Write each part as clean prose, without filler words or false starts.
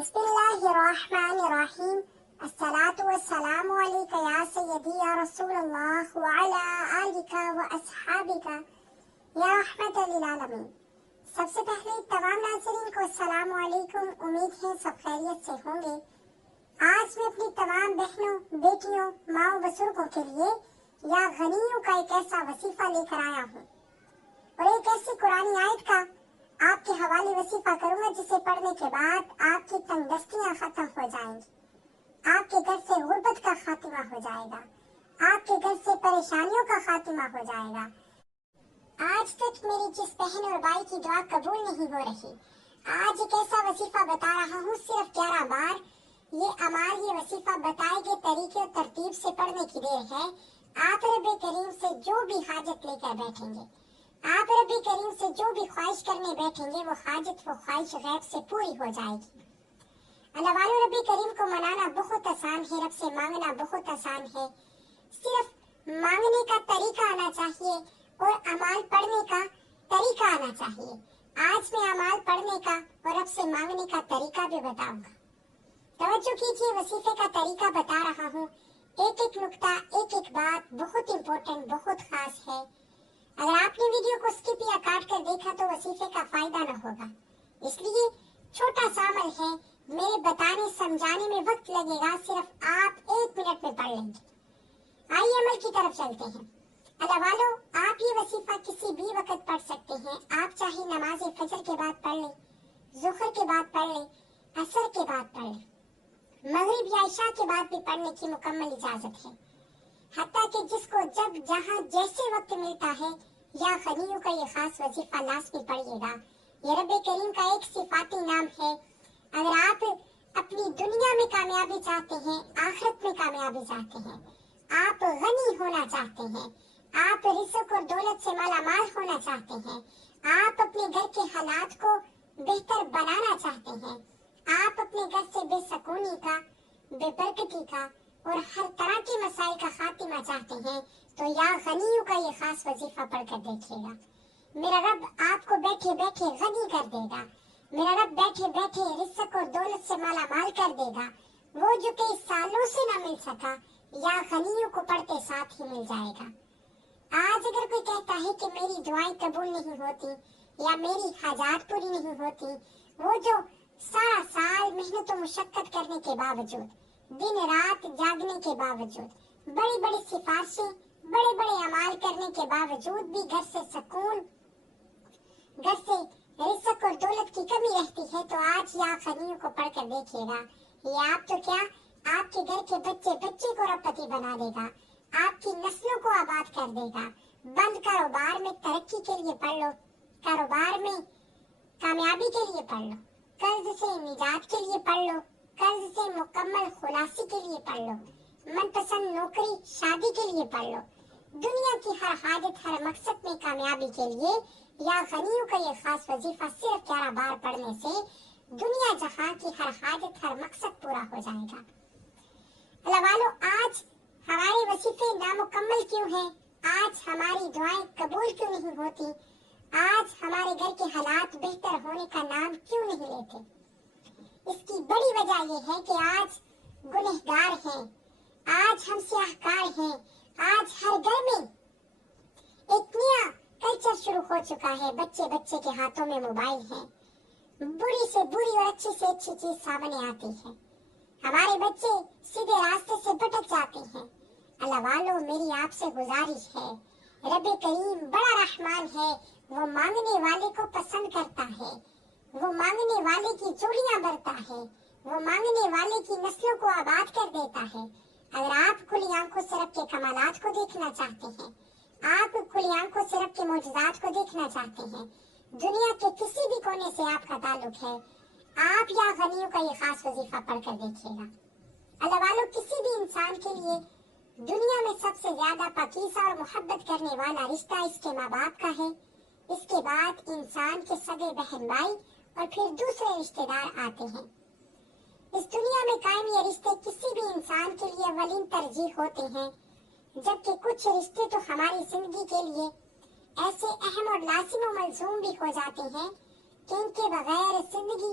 بسم اللہ الرحمن الرحیم الصلاۃ والسلام علیک یا سیدی یا رسول اللہ وعلی آلک و اصحابک یا رحمت للعالمین۔ سب سے پہلے تمام ناظرین کو السلام علیکم، امید ہے سب خیریت سے ہوں گے۔ آج میں اپنی تمام بہنوں، بیٹیوں، ماؤں بزرگوں کے لیے یا غنیوں کا ایک ایسا وظیفہ لے کر آیا ہوں اور ایک ایسی قرآن آیت کا آپ کے حوالے وظیفہ کروں گا جسے پڑھنے کے بعد آپ کی تنگ دستیاں ختم ہو جائیں گی، آپ کے گھر سے غربت کا خاتمہ ہو جائے گا، آپ کے گھر سے پریشانیوں کا خاتمہ ہو جائے گا۔ آج تک میری جس بہن اور بھائی کی دعا قبول نہیں ہو رہی، آج ایک ایسا وظیفہ بتا رہا ہوں صرف 11 بار۔ یہ وظیفہ بتائے گئے طریقے اور ترتیب سے پڑھنے کی دیر ہے۔ آپ رب کریم سے جو بھی حاجت لے کر بیٹھیں گے، آپ رب کریم سے جو بھی خواہش کرنے بیٹھیں گے، وہ حاجت وہ خواہش غیب سے پوری ہو جائے گی۔ اللہ والو، رب کریم کو منانا بہت آسان ہے، رب سے مانگنا بہت آسان ہے۔ صرف مانگنے کا طریقہ آنا چاہیے اور اعمال پڑھنے کا طریقہ آنا چاہیے۔ آج میں اعمال پڑھنے کا اور رب سے مانگنے کا طریقہ بھی بتاؤں گا۔ توجہ کیجیے، وظیفے کا طریقہ بتا رہا ہوں، ایک ایک نقطہ، ایک ایک بات بہت امپورٹنٹ، بہت خاص ہے۔ اگر آپ نے ویڈیو کو سکپ یا کاٹ کر دیکھا تو وظیفے کا فائدہ نہ ہوگا، اس لیے چھوٹا سا عمل ہے، میرے بتانے سمجھانے میں وقت لگے گا، صرف آپ 1 منٹ میں پڑھ لیں گے۔ آئیے عمل کی طرف چلتے ہیں۔ اللہ والو، آپ یہ وظیفہ کسی بھی وقت پڑھ سکتے ہیں۔ آپ چاہے نماز فجر کے بعد پڑھ لیں، ظہر کے بعد پڑھ لیں، عصر کے بعد پڑھ لیں، مغرب یا عشاء کے بعد بھی پڑھنے کی مکمل اجازت ہے۔ حتیٰ کہ جس کو جب جہاں جیسے وقت ملتا ہے، یا غنیوں کا یہ خاص وظیفہ لازمی پڑھیے گا۔ یہ رب کریم کا ایک صفاتی نام ہے۔ اگر آپ اپنی دنیا میں کامیابی چاہتے ہیں، آخرت میں کامیابی چاہتے ہیں، آپ غنی ہونا چاہتے ہیں، آپ رزق اور دولت سے مالا مال ہونا چاہتے ہیں، آپ اپنے گھر کے حالات کو بہتر بنانا چاہتے ہیں، آپ اپنے گھر سے بے سکونی کا، بے برکتی کا اور ہر طرح کے مسائل کا خاتمہ چاہتے ہیں، تو یا غنیوں کا یہ خاص وظیفہ پڑھ کر دیکھیے گا۔ میرا رب آپ کو بیٹھے بیٹھے غنی کر دے گا، میرا رب بیٹھے بیٹھے رزق اور دولت سے مالا مال کر دے گا۔ وہ جو کئی سالوں سے نہ مل سکا، یا غنیوں کو پڑھتے ساتھ ہی مل جائے گا۔ آج اگر کوئی کہتا ہے کہ میری دعائیں قبول نہیں ہوتی یا میری حاجات پوری نہیں ہوتی، وہ جو سارا سال محنت و مشقت کرنے کے باوجود، دن رات جاگنے کے باوجود، بڑی بڑی سفارشیں، بڑے بڑے اعمال کرنے کے باوجود بھی گھر سے سکون، گھر سے رزق اور دولت کی کمی رہتی ہے، تو آج یا غنیوں کو پڑھ کر دیکھیے گا، یہ آپ تو کیا، آپ کے گھر کے بچے بچے کو ربپتی بنا دے گا، آپ کی نسلوں کو آباد کر دے گا۔ بند کاروبار میں ترقی کے لیے پڑھ لو، کاروبار میں کامیابی کے لیے پڑھ لو، قرض سے نجات کے لیے پڑھ لو، قرض سے مکمل خلاصی کے لیے پڑھ لو، من پسند نوکری شادی کے لیے پڑھ لو، دنیا کی ہر حاجت ہر مقصد میں کامیابی کے لیے یا غنیوں کا یہ خاص وظیفہ صرف 11 بار پڑھنے سے دنیا جہاں کی ہر حاجت ہر مقصد پورا ہو جائے گا۔ اللہ والو، آج ہمارے وظیفے نامکمل کیوں ہیں؟ آج ہماری دعائیں قبول کیوں نہیں ہوتی؟ آج ہمارے گھر کے حالات بہتر ہونے کا نام کیوں نہیں لیتے؟ اس کی بڑی وجہ یہ ہے کہ آج گنہگار ہیں، آج ہم سیاہکار ہیں، آج ہر گھر میں ایک نیا کلچر شروع ہو چکا ہے، بچے بچے کے ہاتھوں میں موبائل ہے، بری سے بری اور اچھی سے اچھی چیز سامنے آتی ہے، ہمارے بچے سیدھے راستے سے بھٹک جاتے ہیں۔ اللہ والو، میری آپ سے گزارش ہے، رب کریم بڑا رحمان ہے، وہ مانگنے والے کو پسند کرتا ہے، وہ مانگنے والے کی چوڑیاں بھرتا ہے، وہ مانگنے والے کی نسلوں کو آباد کر دیتا ہے۔ اگر آپ کھلی آنکھوں سے رب کے کمالات کو دیکھنا چاہتے ہیں، آپ کھلی آنکھوں سے رب کے معجزات کو دیکھنا چاہتے ہیں، دنیا کے کسی بھی کونے سے آپ کا تعلق ہے، آپ یا غنیوں کا یہ خاص وظیفہ پڑھ کر دیکھیے گا۔ اللہ والو، کسی بھی انسان کے لیے دنیا میں سب سے زیادہ پاکیزہ اور محبت کرنے والا رشتہ اس کے ماں باپ کا ہے، اس کے بعد انسان کے سگے بہن بھائی اور پھر دوسرے رشتہ دار آتے ہیں۔ اس دنیا میں قائم یہ رشتے کسی بھی انسان کے لیے اولین ترجیح ہوتے ہیں، جبکہ کچھ رشتے تو ہماری زندگی کے لیے ایسے اہم اور لازم و ملزوم بھی ہو جاتے ہیں کہ ان کے بغیر زندگی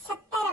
70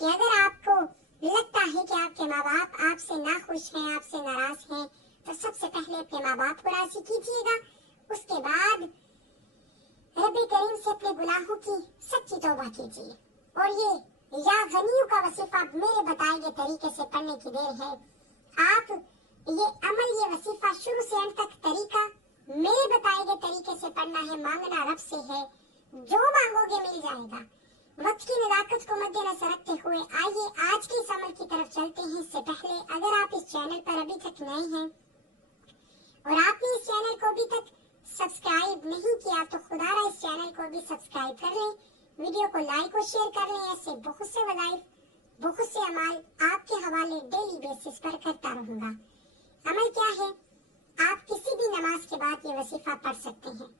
کہ اگر آپ کو لگتا ہے کہ آپ کے ماں باپ آپ سے ناخوش ہیں، آپ سے ناراض ہیں، تو سب سے پہلے اپنے ماں باپ کو راضی کیجیے گا، اس کے بعد رب کریم سے اپنے گناہوں کی سچی توبہ کیجیے۔ اور یہ یا غنیوں کا وصیفہ میرے بتائے گئے طریقے سے پڑھنے کی دیر ہے۔ آپ یہ عمل، یہ وصیفہ شروع سے انت تک طریقہ میرے بتائے گئے طریقے سے پڑھنا ہے، مانگنا رب سے ہے، جو مانگو گے مل جائے گا۔ وقت کی نزاکت کو مد نظر رکھتے ہوئے آئیے آج کے اس عمل کی طرف چلتے ہیں۔ اس سے پہلے اگر آپ اس چینل پر ابھی تک نئے ہیں اور آپ نے اس چینل کو ابھی تک سبسکرائب نہیں کیا تو خدا را اس چینل کو بھی سبسکرائب کر لیں، ویڈیو کو لائک اور شیئر کر لیں۔ ایسے بہت سے وظائف، بہت سے اعمال آپ کے حوالے ڈیلی بیسس پر کرتا رہوں گا۔ عمل کیا ہے؟ آپ کسی بھی نماز کے بعد یہ وصیفہ پڑھ سکتے ہیں۔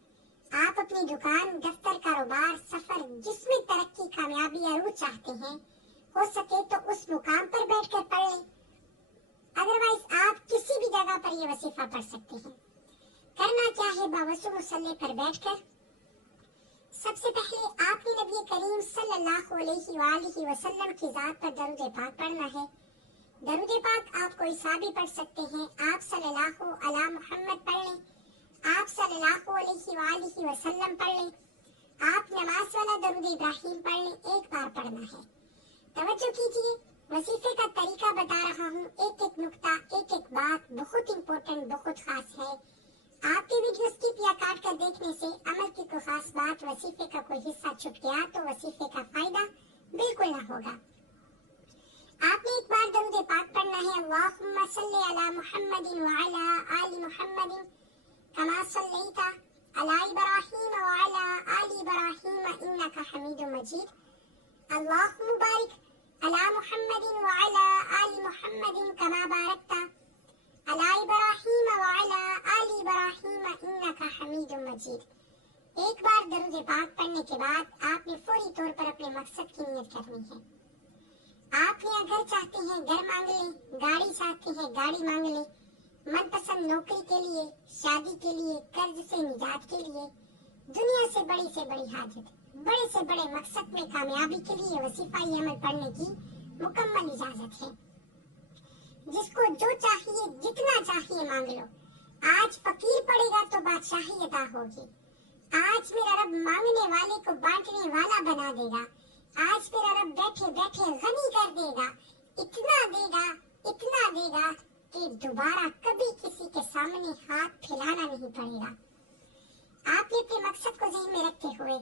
آپ اپنی دکان، دفتر، کاروبار، سفر، جس میں ترقی، کامیابی، عروج چاہتے ہیں، ہو سکے تو اس مقام پر بیٹھ کر پڑھ لیں، ادروائز آپ کسی بھی جگہ پر یہ وصیفہ پڑھ سکتے ہیں۔ کرنا کیا ہے؟ باوضو مصلی پر بیٹھ کر سب سے پہلے آپ نے نبی کریم صلی اللہ علیہ وآلہ وسلم کی ذات پر درود پاک پڑھنا ہے۔ درود پاک آپ کوئی سا بھی پڑھ سکتے ہیں۔ آپ صلی اللہ علی محمد پڑھ لیں، آپ صلی اللہ علیہ وآلہ وسلم پڑھ لیں، آپ نماز والا درود ابراہیم پڑھ لیں، ایک بار پڑھنا ہے۔ توجہ کیجیے، وظیفے کا طریقہ بتا رہا ہوں، ایک ایک نقطہ، ایک ایک بات بہت امپورٹنٹ، بہت خاص ہے۔ آپ کے ویڈیو اسکپ یا کاٹ کر دیکھنے سے عمل کی کوئی خاص بات، وظیفے کا کوئی حصہ چھٹ گیا تو وظیفے کا فائدہ بالکل نہ ہوگا۔ آپ نے ایک بار درود پاک پڑھنا ہے، اللہم صلی علی محمد وعلی آل محمد کما صلیت علی ابراہیم وعلی آل ابراہیم انک حمید مجید، اللہم بارک علی محمد وعلی آل محمد کما بارکت علی ابراہیم وعلی آل ابراہیم انک حمید مجید۔ ایک بار درود پاک پڑھنے کے بعد آپ نے فوری طور پر اپنے مقصد کی نیت کرنی ہے۔ آپ نے اگر چاہتے ہیں گھر مانگ لیں، گاڑی چاہتے ہیں گاڑی مانگ لیں، من پسند نوکری کے لیے، شادی کے لیے، قرض سے نجات کے لیے، دنیا سے بڑی حاجت، بڑے سے بڑے مقصد میں کامیابی کے لیے وظیفہ یہ عمل پڑھنے کی مکمل اجازت ہے۔ جس کو جو چاہیے، جتنا چاہیے مانگ لو۔ آج فقیر پڑے گا تو بادشاہی عطا ہوگی۔ آج میرا رب مانگنے والے کو بانٹنے والا بنا دے گا۔ آج میرا رب بیٹھے بیٹھے غنی کر دے گا، اتنا دے گا کہ دوبارہ کبھی کسی کے سامنے ہاتھ پھیلانا نہیں پڑے گا۔ آپ نے اپنے مقصد کو ذہن میں رکھتے ہوئے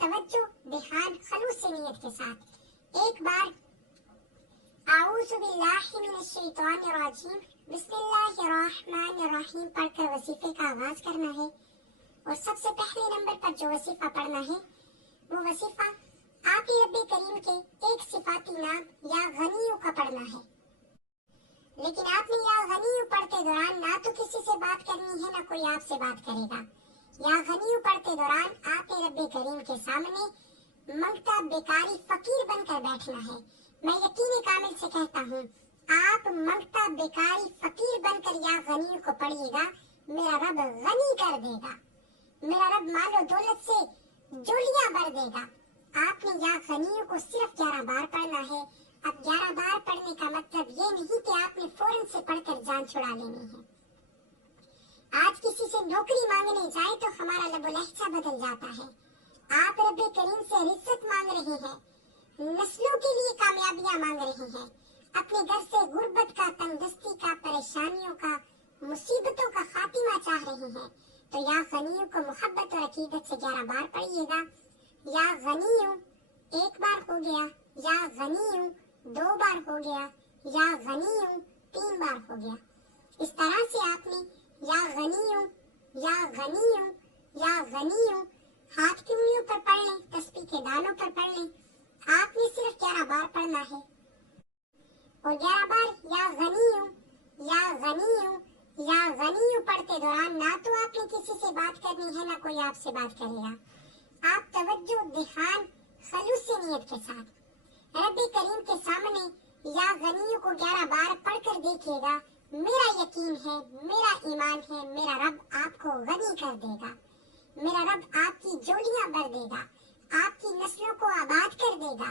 توجہ، دھیان، خلوص سے نیت کے ساتھ ایک بار اعوذ باللہ من الشیطان الرجیم بسم اللہ الرحمن الرحیم پڑھ کر وظیفے کا آغاز کرنا ہے۔ اور سب سے پہلے نمبر پر جو وظیفہ پڑھنا ہے وہ وظیفہ آپ رب کریم کے ایک صفاتی نام یا غنیوں کا پڑھنا ہے۔ لیکن آپ نے یا غنیوں پڑھتے دوران نہ تو کسی سے بات کرنی ہے، نہ کوئی آپ سے بات کرے گا۔ یا غنیوں پڑھتے دوران آپ نے رب کریم کے سامنے منگتا بیکاری فقیر بن کر بیٹھنا ہے۔ میں یقین کامل سے کہتا ہوں، آپ منگتا بیکاری فقیر بن کر یا غنیوں کو پڑھیے گا، میرا رب غنی کر دے گا، میرا رب مال و دولت سے جولیاں بھر دے گا۔ آپ نے یا غنیوں کو صرف 11 بار پڑھنا ہے۔ اب 11 بار پڑھنے کا مطلب یہ نہیں کہ آپ نے فوراً سے پڑھ کر جان چھڑا لینی ہے۔ آج کسی سے نوکری مانگنے جائے تو ہمارا لب و لہجہ بدل جاتا ہے۔ آپ رب کریم سے رزق مانگ رہے ہیں، نسلوں کے لیے کامیابیاں مانگ رہے ہیں، اپنے گھر سے غربت کا، تنگ دستی کا، پریشانیوں کا، مصیبتوں کا خاتمہ چاہ رہے ہیں، تو یا غنیوں کو محبت اور عقیدت سے 11 بار پڑھیے گا۔ یا غنیوں ایک بار ہو گیا، یا غنیوں 2 بار ہو گیا، یا غنیوں 3 بار ہو گیا۔ اس طرح سے آپ نے یا غنیوں، یا غنیوں، یا غنیوں ہاتھ کی انگلیوں پر پڑھ لیں، تسبیح کے دانوں پر پڑھ لیں۔ آپ نے صرف 11 بار پڑھنا ہے۔ اور 11 بار یا غنیوں، یا غنیوں، یا غنیوں پڑھتے دوران نہ تو آپ نے کسی سے بات کرنی ہے، نہ کوئی آپ سے بات کرے گا۔ آپ توجہ، دھیان، خلوص سے نیت کے ساتھ رب کریم کے سامنے یا غنیوں کو 11 بار پڑھ کر دیکھیے گا۔ میرا یقین ہے، میرا ایمان ہے، میرا رب آپ کو غنی کر دے گا، میرا رب آپ کی جولیاں بھر دے گا، آپ کی نسلوں کو آباد کر دے گا،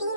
3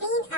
3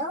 2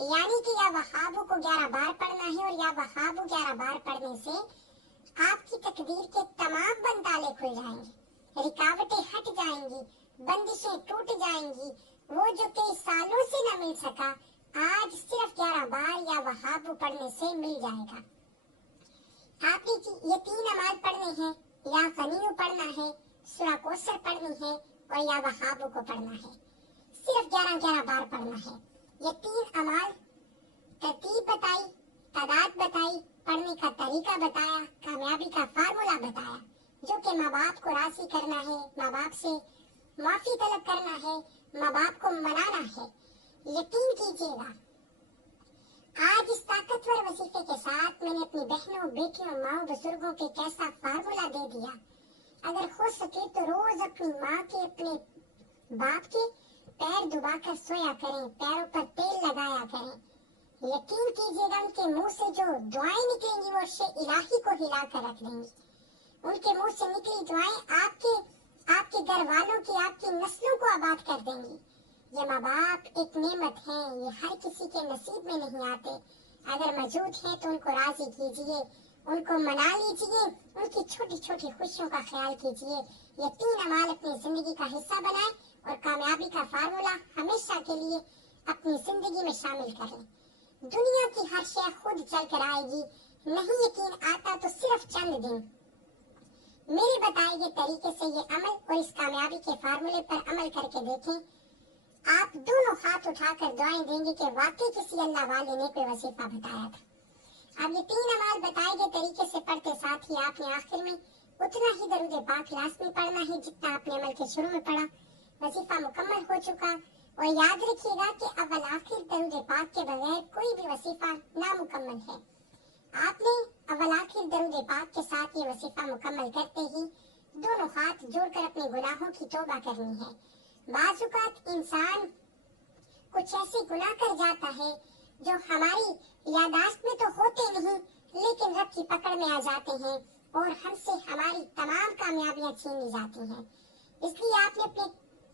یعنی کہ یا وہابو کو 11 بار پڑھنا ہے اور یا وہابو 11 بار پڑھنے سے آپ کی تقدیر کے تمام بندالے کھل جائیں گے، رکاوٹیں ہٹ جائیں گی، بندشیں ٹوٹ جائیں گی۔ وہ جو کئی سالوں سے نہ مل سکا آج صرف 11 بار یا وہابو پڑھنے سے مل جائے گا۔ آپ نے یہ 3 اعمال پڑھنے ہیں، یا غنیو پڑھنا ہے، سورہ کوثر پڑھنی ہے اور یا وہابو کو پڑھنا ہے، صرف 11 بار پڑھنا ہے۔ یہ 3 اعمال ترتیب بتائی، تعداد بتائی، پڑھنے کا طریقہ بتایا، کامیابی کا فارمولہ بتایا، جو کہ ماں باپ کو راضی کرنا ہے، ماں باپ سے معافی طلب کرنا ہے، ماں باپ کو منانا ہے۔ یقین کیجیے گا آج اس طاقتور وظیفے کے ساتھ میں نے اپنی بہنوں، بیٹیوں، ماؤں، بزرگوں کے کیسا فارمولہ دے دیا۔ اگر ہو سکے تو روز اپنی ماں کے، اپنے باپ کے پیر دبا کر سویا کریں، پیروں پر تیل لگایا کریں۔ یقین کیجیے گا ان کے منہ سے جو دعائیں نکلیں گی وہ عرش الہی کو ہلا کر رکھ دیں گی۔ ان کے منہ سے نکلی دعائیں آپ کے گھر والوں کی، آپ کی نسلوں کو آباد کر دیں گی۔ یہ ماں باپ ایک نعمت ہیں، یہ ہر کسی کے نصیب میں نہیں آتے۔ اگر موجود ہیں تو ان کو راضی کیجیے، ان کو منا لیجیے، ان کی چھوٹی چھوٹی خوشیوں کا خیال کیجیے۔ یہ 3 اعمال اپنی زندگی کا حصہ بنائیں اور کامیابی کا فارمولہ ہمیشہ کے لیے اپنی زندگی میں شامل کریں۔ دنیا کی ہر شے خود چل کر آئے گی، نہیں یقین آتا تو صرف چند دن میرے بتائے گئے طریقے سے یہ عمل اور اس کامیابی کے فارمولے پر عمل کر کے دیکھیں۔ آپ دونوں ہاتھ اٹھا کر دعائیں دیں گے کہ واقعی کسی اللہ والے نے کوئی وظیفہ بتایا تھا۔ اب یہ 3 اعمال بتائے گئے طریقے سے پڑھتے ساتھ ہی آپ نے آخر میں اتنا ہی درود پاک لازمی پڑھنا ہے جتنا آپ نے عمل کے شروع میں پڑھا۔ وظیفہ مکمل ہو چکا، اور یاد رکھیے گا کہ اول آخر درود پاک کے بغیر کوئی بھی وظیفہ نامکمل ہے۔ آپ نے اول آخر درود پاک کے ساتھ یہ وظیفہ مکمل کرتے ہی دونوں ہاتھ جوڑ کر اپنے گناہوں کی توبہ کرنی ہے۔ بعض اوقات انسان کچھ ایسے گناہ کر جاتا ہے جو ہماری یادداشت میں تو ہوتے نہیں، لیکن رب کی پکڑ میں آ جاتے ہیں اور ہم سے ہماری تمام کامیابیاں چھین لی جاتی ہیں۔ اس لیے آپ نے اپنے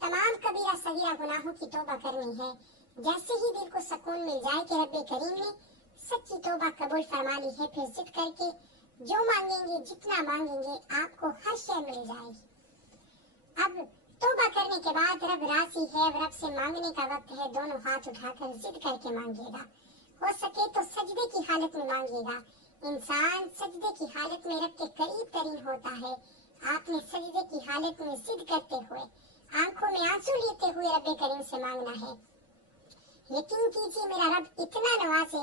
تمام کبیرہ صغیرہ گناہوں کی توبہ کرنی ہے۔ جیسے ہی دل کو سکون مل جائے کہ رب کریم نے سچی توبہ قبول فرما لی ہے، پھر ضد کر کے جو مانگیں گے، جتنا مانگیں گے آپ کو ہر شے مل جائے گی۔ اب توبہ کرنے کے بعد رب راضی ہے، اب رب سے مانگنے کا وقت ہے۔ دونوں ہاتھ اٹھا کر ضد کر کے مانگے گا، ہو سکے تو سجدے کی حالت میں مانگے گا۔ انسان سجدے کی حالت میں رب کے قریب ترین ہوتا ہے۔ آپ نے سجدے کی حالت میں ضد کرتے ہوئے، آنکھوں میں آنسو لیتے ہوئے رب کریم سے مانگنا ہے۔ یقین کیجیے میرا رب اتنا نوازے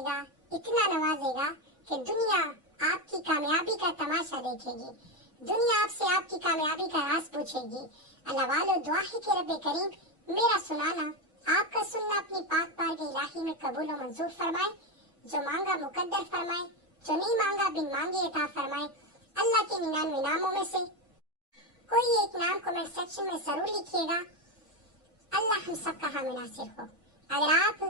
گا کہ دنیا آپ کی کامیابی کا تماشا دیکھے گی، دنیا آپ سے آپ کی کامیابی کا راز پوچھے گی۔ اللہ والو دعا ہے کہ رب کریم میرا سنانا، آپ کا سننا اپنی پاک بارگاہ الہی میں قبول و منظور فرمائے، جو مانگا مقدر فرمائے، جو نہیں مانگا بن مانگے عطا فرمائے۔ اللہ کے 99 ناموں میں سے کوئی ایک نام کمنٹ سیکشن میں ضرور لکھیے گا۔ اللہ ہم سب کا حامی ناصر ہو۔ اگر آپ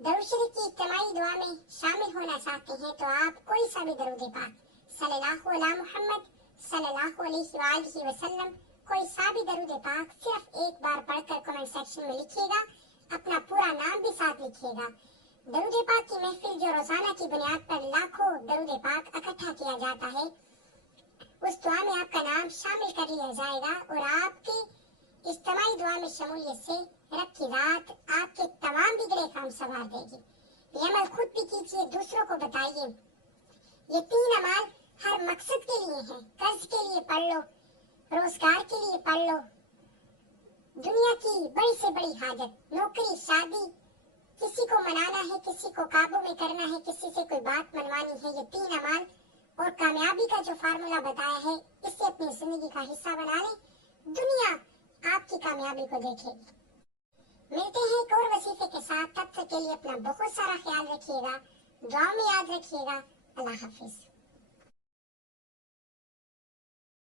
درود شریف کی اجتماعی دعا میں شامل ہونا چاہتے ہیں تو آپ کوئی سا بھی درود پاک صلی اللہ علی محمد صلی اللہ علیہ وآلہ وسلم، کوئی سا بھی درود پاک صرف ایک بار پڑھ کر کمنٹ سیکشن میں لکھیے گا، اپنا پورا نام بھی ساتھ لکھیے گا۔ درود پاک کی محفل جو روزانہ کی بنیاد پر لاکھوں درود پاک اکٹھا کیا جاتا ہے، اس دعا میں آپ کا نام شامل کر لیا جائے گا اور آپ کی اجتماعی دعا میں شمولیت سے رب کی ذات آپ کے تمام بگڑے کام سنوار دے گی۔ یہ عمل خود بھی کیجیے، دوسروں کو بتائیے۔ یہ 3 اعمال ہر مقصد کے لیے ہیں۔ قرض کے لیے پڑھ لو، روزگار کے لیے پڑھ لو، دنیا کی بڑی سے بڑی حاجت، نوکری، شادی، کسی کو منانا ہے، کسی کو قابو میں کرنا ہے، کسی سے کوئی بات منوانی ہے، یہ 3 اعمال اور کامیابی کا جو فارمولہ بتایا ہے، اس سے اپنی زندگی کا حصہ بنا لیں، دنیا آپ کی کامیابی کو دیکھے گی۔ ملتے ہیں ایک اور وظیفے کے ساتھ، تب تک کے لیے اپنا بہت سارا خیال رکھیے گا، دعا میں یاد رکھیے گا۔ اللہ حافظ۔